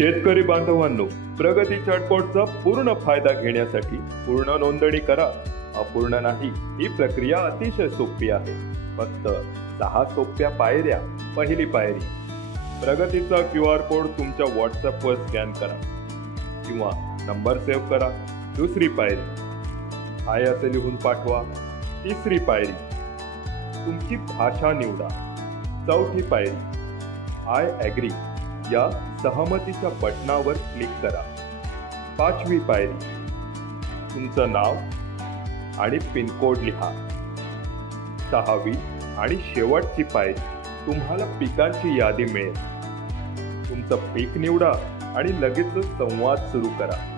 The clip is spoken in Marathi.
शेतकरी बांधवांनो, प्रगती चॅटबॉटचा पूर्ण फायदा घेण्यासाठी पूर्ण नोंदणी करा. अपूर्ण नाही, ही प्रक्रिया अतिशय सोपी आहे. फक्त 6 सोप्या पायऱ्या. पहिली पायरी, प्रगतीचा QR कोड तुमच्या व्हॉट्सअपवर स्कॅन करा किंवा नंबर सेव्ह करा. दुसरी पायरी, हाय असे लिहून पाठवा. तिसरी पायरी, तुमची भाषा निवडा. चौथी पायरी, आय ॲग्री या सहमतीच्या बटनावर क्लिक करा. पाचवी पायरी, तुमचं नाव आणि पिनकोड लिहा. सहावी आणि शेवटची पायरी, तुम्हाला पिकांची यादी मिळेल. तुमचं पीक निवडा आणि लगेच संवाद सुरू करा.